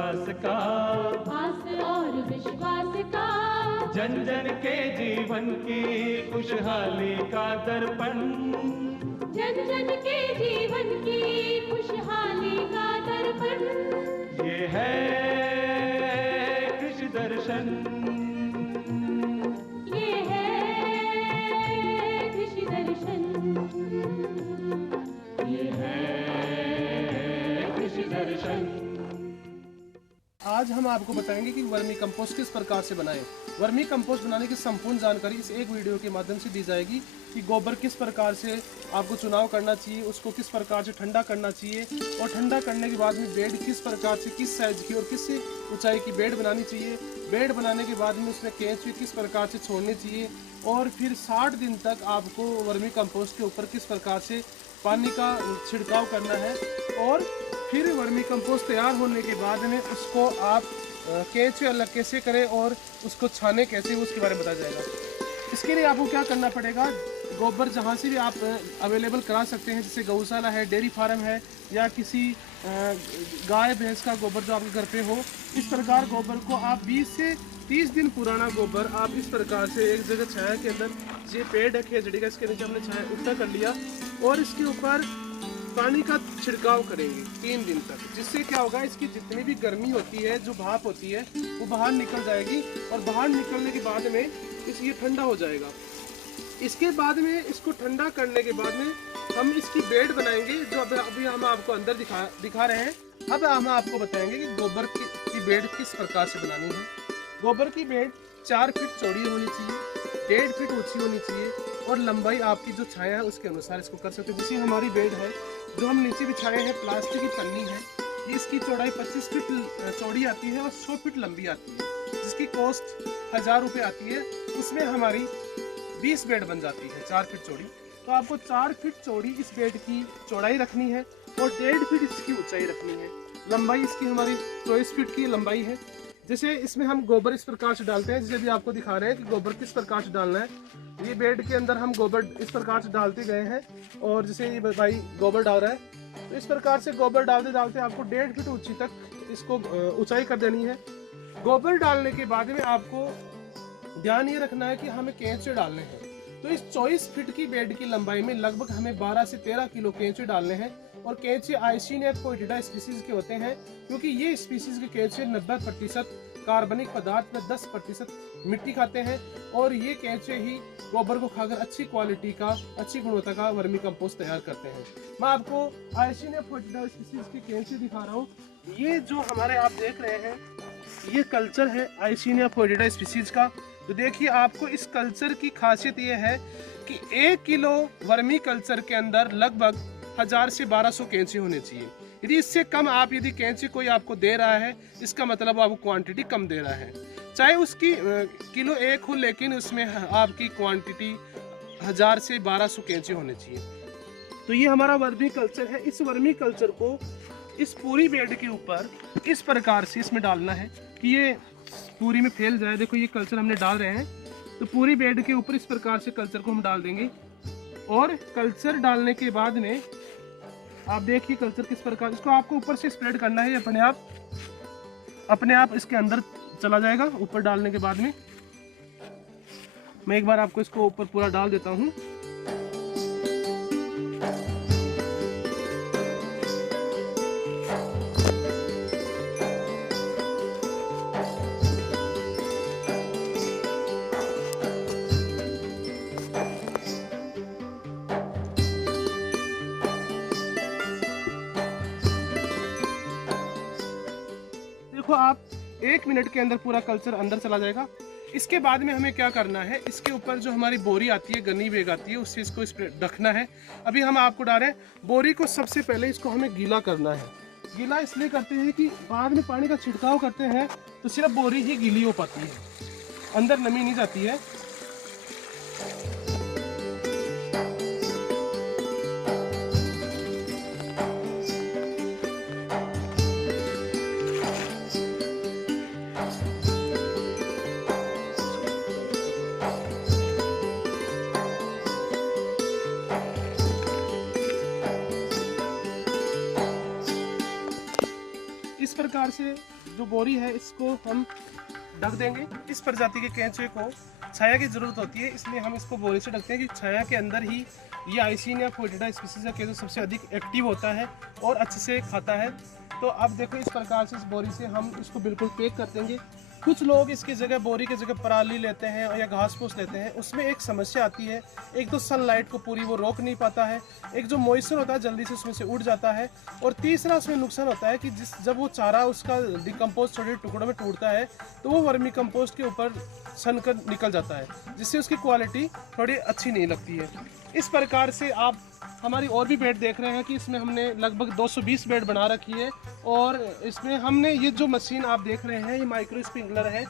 विकास का, आस और विश्वास का, जन जन के जीवन की खुशहाली का दर्पण, जन जन के जीवन की खुशहाली का दर्पण। ये है कृषि दर्शन, ये है कृषि दर्शन, ये है कृषि दर्शन। आज हम आपको बताएंगे कि वर्मी कंपोस्ट किस प्रकार से बनाएं। वर्मी कंपोस्ट बनाने की संपूर्ण जानकारी इस एक वीडियो के माध्यम से दी जाएगी कि गोबर किस प्रकार से आपको चुनाव करना चाहिए, उसको किस प्रकार से ठंडा करना चाहिए और ठंडा करने के बाद में बेड किस प्रकार से, किस साइज की और किस ऊंचाई की बेड बनानी चाहिए। बेड बनाने के बाद में उसमें केंचुए किस प्रकार से छोड़नी चाहिए और फिर 60 दिन तक आपको वर्मी कंपोस्ट के ऊपर किस प्रकार से पानी का छिड़काव करना है और फिर वर्मी कंपोस्ट तैयार होने के बाद में उसको आप केंचुए अलग कैसे करें और उसको छाने कैसे, उसके बारे में बताया जाएगा। इसके लिए आपको क्या करना पड़ेगा, गोबर जहाँ से भी आप अवेलेबल करा सकते हैं, जैसे गौशाला है, डेयरी फार्म है या किसी गाय भैंस का गोबर जो आपके घर पे हो, इस प्रकार गोबर को आप 20 से 30 दिन पुराना गोबर आप इस प्रकार से एक जगह छाया के अंदर, ये पेड़ है खेजड़ी का, इसके नीचे हमने छाया इकट्ठा कर लिया और इसके ऊपर पानी का छिड़काव करेंगे 3 दिन तक, जिससे क्या होगा, इसकी जितनी भी गर्मी होती है, जो भाप होती है, वो बाहर निकल जाएगी और बाहर निकलने के बाद में ये ठंडा हो जाएगा। इसके बाद में इसको ठंडा करने के बाद में हम इसकी बेड बनाएंगे, जो अभी हम आपको अंदर दिखा रहे हैं। अब हम आपको बताएंगे कि गोबर की बेड किस प्रकार से बनानी है। गोबर की बेड 4 फीट चौड़ी होनी चाहिए, 1.5 फीट ऊंची होनी चाहिए और लंबाई आपकी जो छाया है उसके अनुसार इसको कर सकते हैं। जैसे हमारी बेड है जो हम नीचे बिछाए हैं, प्लास्टिक की पन्नी है, ये इसकी चौड़ाई 25 फीट चौड़ी आती है और 100 फीट लंबी आती है, जिसकी कॉस्ट 1000 रुपये आती है। उसमें हमारी 20 बेड बन जाती है 4 फीट चौड़ी। तो आपको 4 फीट चौड़ी इस बेड की चौड़ाई रखनी है और 1.5 फीट इसकी ऊंचाई रखनी है। लंबाई इसकी हमारी 24 फीट की लंबाई है। जैसे इसमें हम गोबर इस प्रकार से डालते हैं, जैसे भी आपको दिखा रहे हैं कि गोबर किस प्रकार से डालना है। ये बेड के अंदर हम गोबर इस प्रकार से डालते गए हैं और जैसे ये भाई गोबर डाल रहा है, तो इस प्रकार से गोबर डालते डालते आपको 1.5 फीट ऊंची तक इसको ऊंचाई कर देनी है। गोबर डालने के बाद में आपको ध्यान ये रखना है कि हमें केंचुए डालने हैं। तो इस 24 फीट की बेड की लंबाई में लगभग हमें 12 से 13 किलो केंचुए डालने हैं और केंचुए आइसिनिया फोएटिडा स्पीसीज के होते हैं, क्योंकि ये स्पीसीज के केंचुए 90% कार्बनिक पदार्थ में 10% मिट्टी खाते हैं और ये केंचुए ही गोबर को खाकर अच्छी क्वालिटी का, अच्छी गुणवत्ता का वर्मी कंपोस्ट तैयार करते हैं। मैं आपको आइसिनिया फोएटिडा स्पीसीज के केंचुए दिखा रहा हूँ। ये जो हमारे आप देख रहे हैं, ये कल्चर है आइसिनिया फोएटिडा स्पीसीज का। तो देखिए, आपको इस कल्चर की खासियत ये है कि 1 किलो वर्मी कल्चर के अंदर लगभग 1000 से 1200 केंचुए होने चाहिए। यदि इससे कम आप यदि केंचुए कोई आपको दे रहा है, इसका मतलब आपको क्वांटिटी कम दे रहा है। चाहे उसकी किलो 1 हो, लेकिन उसमें आपकी क्वांटिटी 1000 से 1200 केंचुए होने चाहिए। तो ये हमारा वर्मी कल्चर है। इस वर्मी कल्चर को इस पूरी बेड के ऊपर इस प्रकार से इसमें डालना है कि ये पूरी में फैल जाए। देखो, ये कल्चर हमने डाल रहे हैं, तो पूरी बेड के ऊपर इस प्रकार से कल्चर को हम डाल देंगे और कल्चर डालने के बाद में आप देखिए कल्चर किस प्रकार, इसको आपको ऊपर से स्प्रेड करना है, अपने आप इसके अंदर चला जाएगा। ऊपर डालने के बाद में मैं एक बार आपको इसको ऊपर पूरा डाल देता हूँ। देखो, आप 1 मिनट के अंदर पूरा कल्चर अंदर चला जाएगा। इसके बाद में हमें क्या करना है, इसके ऊपर जो हमारी बोरी आती है, गन्नी बैग आती है, उससे इसको रखना है। अभी हम आपको डाल रहे हैं बोरी को। सबसे पहले इसको हमें गीला करना है। गीला इसलिए करते हैं कि बाद में पानी का छिड़काव करते हैं तो सिर्फ बोरी ही गीली हो पाती है, अंदर नमी नहीं जाती है। इस प्रकार से जो बोरी है इसको हम ढक देंगे। इस प्रजाति के केंचुए को छाया की ज़रूरत होती है, इसलिए हम इसको बोरी से ढकते हैं कि छाया के अंदर ही ये आइसिनिया फोएटिडा स्पीसीज का केंचुआ सबसे अधिक एक्टिव होता है और अच्छे से खाता है। तो अब देखो इस प्रकार से इस बोरी से हम इसको बिल्कुल पैक कर देंगे। कुछ लोग इसकी जगह बोरी की जगह पराली लेते हैं या घास फूस लेते हैं, उसमें एक समस्या आती है। एक तो सनलाइट को पूरी वो रोक नहीं पाता है, एक जो मॉइस्चर होता है जल्दी से उसमें से उड़ जाता है, और तीसरा उसमें नुकसान होता है कि जब वो चारा उसका डिकम्पोज छोटे टुकड़ों में टूटता है तो वो वर्मी कंपोस्ट के ऊपर सन कर निकल जाता है, जिससे उसकी क्वालिटी थोड़ी अच्छी नहीं लगती है। इस प्रकार से आप हमारी और भी बेड देख रहे हैं कि इसमें हमने लगभग 220 बेड बना रखी है, और इसमें हमने ये जो मशीन आप देख रहे हैं ये माइक्रो स्प्रिंकलर है।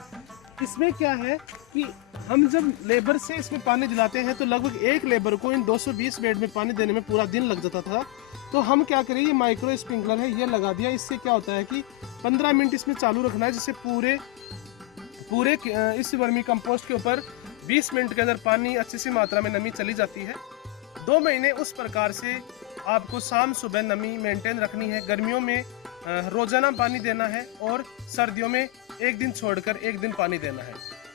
इसमें क्या है कि हम जब लेबर से इसमें पानी दिलाते हैं तो लगभग एक लेबर को इन 220 बेड में पानी देने में पूरा दिन लग जाता था। तो हम क्या करें, ये माइक्रो स्प्रिंकलर है ये लगा दिया। इससे क्या होता है कि 15 मिनट इसमें चालू रखना है, जिससे पूरे इस वर्मी कंपोस्ट के ऊपर 20 मिनट के अंदर पानी अच्छी सी मात्रा में नमी चली जाती है। 2 महीने उस प्रकार से आपको शाम सुबह नमी मेंटेन रखनी है। गर्मियों में रोजाना पानी देना है और सर्दियों में एक दिन छोड़कर एक दिन पानी देना है।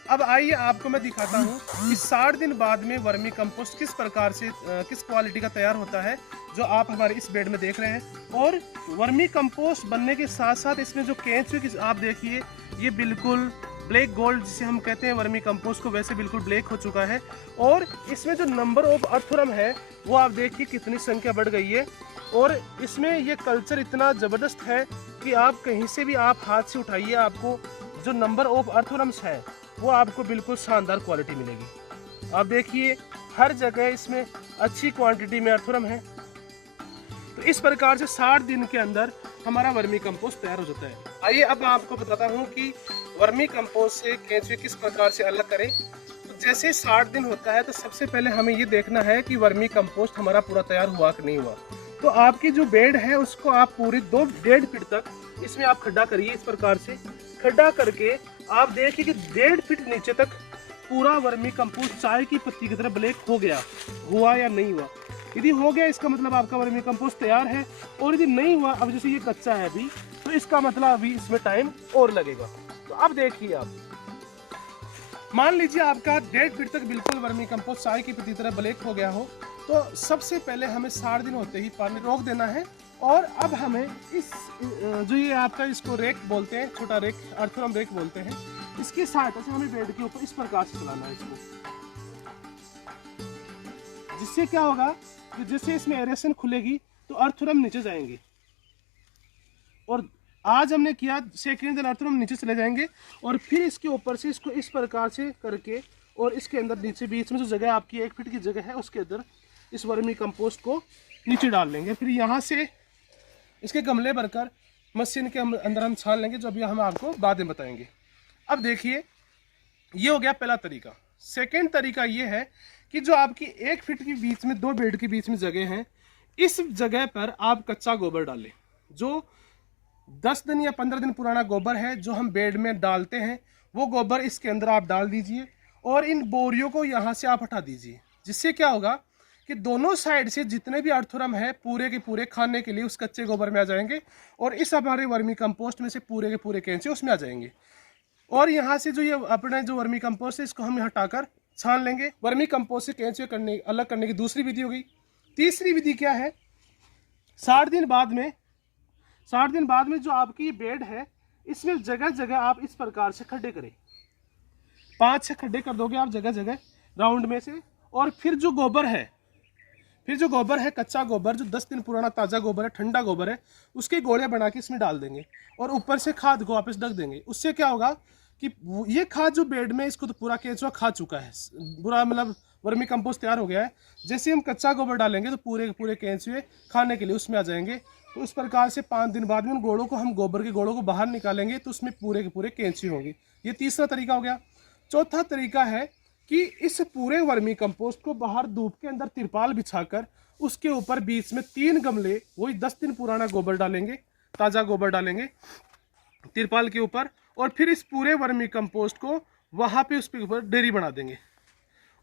अब आइए आपको मैं दिखाता हूँ कि 60 दिन बाद में वर्मी कंपोस्ट किस प्रकार से किस क्वालिटी का तैयार होता है, जो आप हमारे इस बेड में देख रहे हैं। और वर्मी कंपोस्ट बनने के साथ साथ इसमें जो केंचुए आप देखिए ये बिल्कुल ब्लैक गोल्ड जिसे हम कहते हैं वर्मी कंपोस्ट को, वैसे बिल्कुल ब्लैक हो चुका है। और इसमें जो नंबर ऑफ अर्थवर्म है वो आप देखिए कितनी संख्या बढ़ गई है, और इसमें ये कल्चर इतना ज़बरदस्त है कि आप कहीं से भी आप हाथ से उठाइए, आपको जो नंबर ऑफ अर्थवर्म्स है वो आपको बिल्कुल शानदार क्वालिटी मिलेगी। आप देखिए हर जगह इसमें अच्छी क्वांटिटी में अर्थवर्म है। तो इस प्रकार से 60 दिन के अंदर हमारा वर्मी कंपोस्ट तैयार हो जाता है। आइए अब मैं आपको बताता हूँ कि वर्मी कंपोस्ट से केंचुए किस प्रकार से अलग करें। तो जैसे 60 दिन होता है तो सबसे पहले हमें ये देखना है कि वर्मी कंपोस्ट हमारा पूरा तैयार हुआ कि नहीं हुआ। तो आपकी जो बेड है उसको आप पूरी 2-1.5 फीट तक इसमें आप खड्डा करिए। इस प्रकार से खड्डा करके आप देखिए कि 1.5 फीट नीचे तक पूरा वर्मी कंपोस्ट चाय की पत्ती की तरह ब्लैक हो गया, हुआ या नहीं हुआ। यदि हो गया इसका मतलब आपका वर्मी कंपोस्ट तैयार है, और यदि नहीं हुआ, अब जैसे ये कच्चा है अभी, तो इसका मतलब अभी इसमें टाइम और लगेगा। तो अब देखिए आप मान लीजिए आपका 1.5 फीट तक बिल्कुल वर्मी कंपोस्ट चाय की पत्ती तरह ब्लैक हो गया हो, तो सबसे पहले हमें 60 दिन होते ही पानी रोक देना है। और अब हमें इस जो ये आपका इसको रेक बोलते हैं, छोटा रेक अर्थवर्म रेक बोलते हैं, इसकी सहायता से हमें बेड के ऊपर इस प्रकार से चलाना है इसको। जिससे क्या होगा कि जैसे इसमें एरेशन खुलेगी तो अर्थवर्म नीचे जाएंगे, और आज हमने किया सेकेंड दिन अर्थवर्म नीचे चले जाएंगे, और फिर इसके ऊपर से इसको इस प्रकार से करके और इसके अंदर नीचे बीच में जो जगह आपकी 1 फीट की जगह है उसके अंदर इस वर्मी कंपोस्ट को नीचे डाल लेंगे। फिर यहाँ से इसके गमले भरकर मशीन के अंदर हम छान लेंगे, जो अभी हम आपको बाद में बताएंगे। अब देखिए ये हो गया पहला तरीका। सेकेंड तरीका ये है कि जो आपकी 1 फीट के बीच में 2 बेड के बीच में जगह है, इस जगह पर आप कच्चा गोबर डालें। जो 10 दिन या 15 दिन पुराना गोबर है जो हम बेड में डालते हैं, वो गोबर इसके अंदर आप डाल दीजिए, और इन बोरियों को यहाँ से आप हटा दीजिए। जिससे क्या होगा कि दोनों साइड से जितने भी अर्थवर्म है पूरे के पूरे खाने के लिए उस कच्चे गोबर में आ जाएंगे, और इस हमारे वर्मी कंपोस्ट में से पूरे के पूरे केंचुए उसमें आ जाएंगे। और यहाँ से जो ये अपने जो वर्मी कंपोस्ट है इसको हम यहाँ हटाकर छान लेंगे। वर्मी कंपोस्ट से केंचुए अलग करने की दूसरी विधि हो गई। तीसरी विधि क्या है, 60 दिन बाद में जो आपकी बेड है इसमें जगह जगह आप इस प्रकार से खड्डे करें। 5-6 खड्डे कर दोगे आप जगह जगह राउंड में से, और फिर जो गोबर है कच्चा गोबर, जो 10 दिन पुराना ताज़ा गोबर है, ठंडा गोबर है, उसके गोले बना के इसमें डाल देंगे, और ऊपर से खाद को वापस ढक देंगे। उससे क्या होगा कि ये खाद जो बेड में इसको तो पूरा केंचुआ खा चुका है, पूरा मतलब वर्मी कंपोस्ट तैयार हो गया है। जैसे हम कच्चा गोबर डालेंगे तो पूरे के पूरे केंचुए खाने के लिए उसमें आ जाएंगे। तो इस प्रकार से 5 दिन बाद में उन गोलों को हम गोबर के गोलों को बाहर निकालेंगे तो उसमें पूरे के पूरे केंचुए होंगे। ये तीसरा तरीका हो गया। चौथा तरीका है कि इस पूरे वर्मी कंपोस्ट को बाहर धूप के अंदर तिरपाल बिछाकर उसके ऊपर बीच में 3 गमले वही 10 दिन पुराना गोबर डालेंगे, ताज़ा गोबर डालेंगे तिरपाल के ऊपर, और फिर इस पूरे वर्मी कंपोस्ट को वहाँ पे उसके ऊपर डेरी बना देंगे।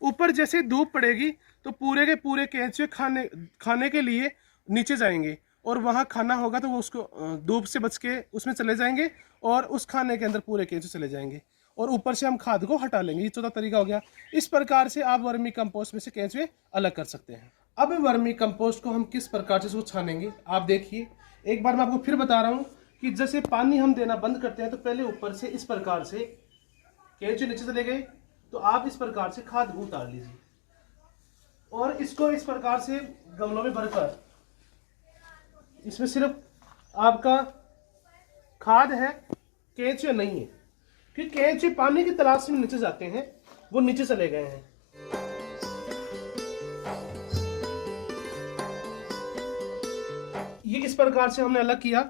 ऊपर जैसे धूप पड़ेगी तो पूरे के पूरे केंचुए खाने के लिए नीचे जाएंगे, और वहाँ खाना होगा तो वो उसको धूप से बच के उसमें चले जाएंगे और उस खाने के अंदर पूरे केंचुए चले जाएंगे और ऊपर से हम खाद को हटा लेंगे। ये चौथा तरीका हो गया। इस प्रकार से आप वर्मी कंपोस्ट में से केंचुए अलग कर सकते हैं। अब वर्मी कंपोस्ट को हम किस प्रकार से उसको छानेंगे आप देखिए। एक बार मैं आपको फिर बता रहा हूँ कि जैसे पानी हम देना बंद करते हैं तो पहले ऊपर से इस प्रकार से केंचुए नीचे चले गए तो आप इस प्रकार से खाद को उतार लीजिए और इसको इस प्रकार से गमलों में भरकर इसमें सिर्फ आपका खाद है, केंचुए नहीं है, क्योंकि केंचुए पानी की तलाश में नीचे जाते हैं, वो नीचे चले गए हैं। ये इस प्रकार से हमने अलग किया।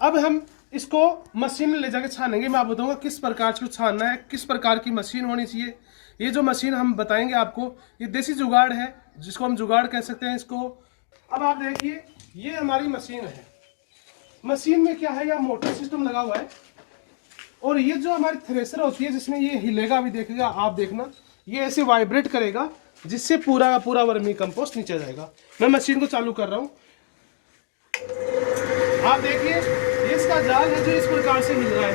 अब हम इसको मशीन में ले जाके छानेंगे। मैं आपको बताऊंगा किस प्रकार से छानना है, किस प्रकार की मशीन होनी चाहिए। ये जो मशीन हम बताएंगे आपको, ये देसी जुगाड़ है जिसको हम जुगाड़ कह सकते हैं इसको। अब आप देखिए ये हमारी मशीन है। मशीन में क्या है, यह मोटर सिस्टम लगा हुआ है और ये जो हमारी थ्रेशर होती है जिसमें ये हिलेगा, अभी देखेगा आप देखना, ये ऐसे वाइब्रेट करेगा जिससे पूरा का पूरा वर्मी कंपोस्ट नीचे जाएगा। मैं मशीन को चालू कर रहा हूँ। आप देखिए ये इसका जाल है जो इस प्रकार से हिल रहा है,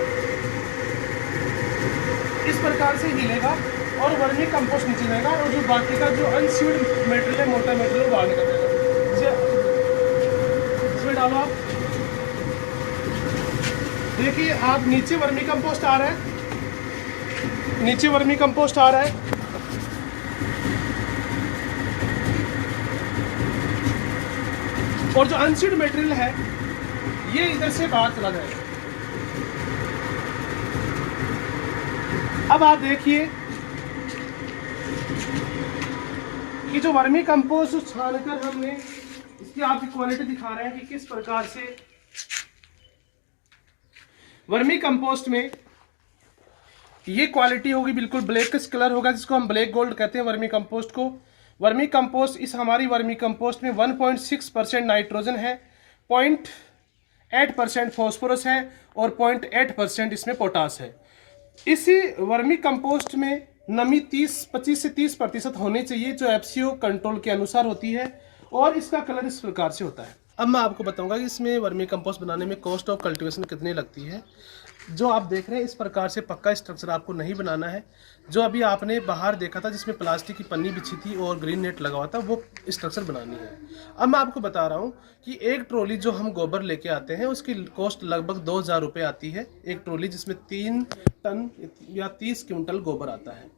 इस प्रकार से हिलेगा और वर्मी कंपोस्ट नीचे जाएगा और जो बाकी का जो अनसीड मटेरियल है, मोटा मटेरियल बाहर निकल जाएगा। इसमें डालो आप, देखिए आप नीचे वर्मी कंपोस्ट आ रहा है, नीचे वर्मी कंपोस्ट आ रहा है। और जो अनसीड मटेरियल है ये इधर से बाहर चला जाएगा। अब आप देखिए कि जो वर्मी कंपोस्ट छानकर हमने इसकी आपकी क्वालिटी दिखा रहे हैं कि किस प्रकार से वर्मी कंपोस्ट में ये क्वालिटी होगी, बिल्कुल ब्लैकिश कलर होगा जिसको हम ब्लैक गोल्ड कहते हैं वर्मी कंपोस्ट को। वर्मी कंपोस्ट इस हमारी वर्मी कंपोस्ट में 1.6% नाइट्रोजन है, 0.8% फॉस्फोरस है और 0.8% इसमें पोटास है। इसी वर्मी कंपोस्ट में नमी 25 से 30% होनी चाहिए जो एफसीओ कंट्रोल के अनुसार होती है और इसका कलर इस प्रकार से होता है। अब मैं आपको बताऊंगा कि इसमें वर्मी कंपोस्ट बनाने में कॉस्ट ऑफ कल्टीवेशन कितनी लगती है। जो आप देख रहे हैं इस प्रकार से पक्का स्ट्रक्चर आपको नहीं बनाना है। जो अभी आपने बाहर देखा था जिसमें प्लास्टिक की पन्नी बिछी थी और ग्रीन नेट लगा हुआ था, वो स्ट्रक्चर बनानी है। अब मैं आपको बता रहा हूँ कि एक ट्रॉली जो हम गोबर लेके आते हैं उसकी कॉस्ट लगभग 2000 रुपये आती है। एक ट्रॉली जिसमें 3 टन या 30 क्विंटल गोबर आता है।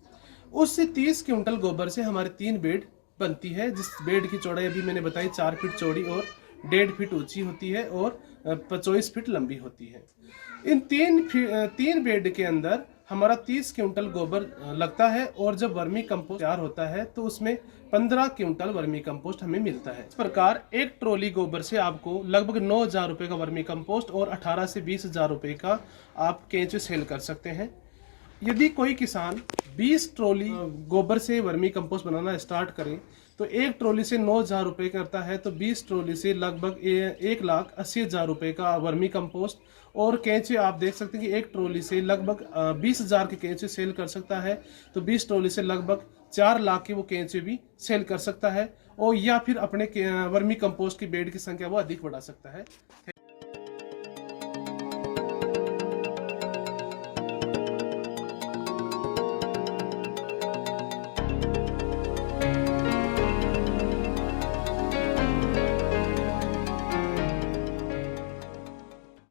उससे 30 क्विंटल गोबर से हमारे 3 बेड बनती है, जिस बेड की चौड़ाई अभी मैंने बताई 4 फीट चौड़ी और 1.5 फीट ऊंची होती है और 25 फीट लंबी होती है। इन 3 बेड के अंदर हमारा 30 क्विंटल गोबर लगता है और जब वर्मी कंपोस्ट तैयार होता है तो उसमें 15 क्विंटल वर्मी कंपोस्ट हमें मिलता है। इस प्रकार एक ट्रॉली गोबर से आपको लगभग 9000 रुपये का वर्मी कंपोस्ट और 18 से 20,000 रुपये का आप केंचुए सेल कर सकते हैं। यदि कोई किसान 20 ट्रॉली गोबर से वर्मी कंपोस्ट बनाना स्टार्ट करे तो एक ट्रॉली से 9000 रुपये करता है, तो 20 ट्रॉली से लगभग 1,80,000 रुपये का वर्मी कंपोस्ट। और केंचुए आप देख सकते हैं कि एक ट्रॉली से लगभग 20,000 के केंचुए सेल कर सकता है, तो 20 ट्रॉली से लगभग 4 लाख के वो केंचुए भी सेल कर सकता है और या फिर अपने वर्मी कंपोस्ट की बेड की संख्या वो अधिक बढ़ा सकता है।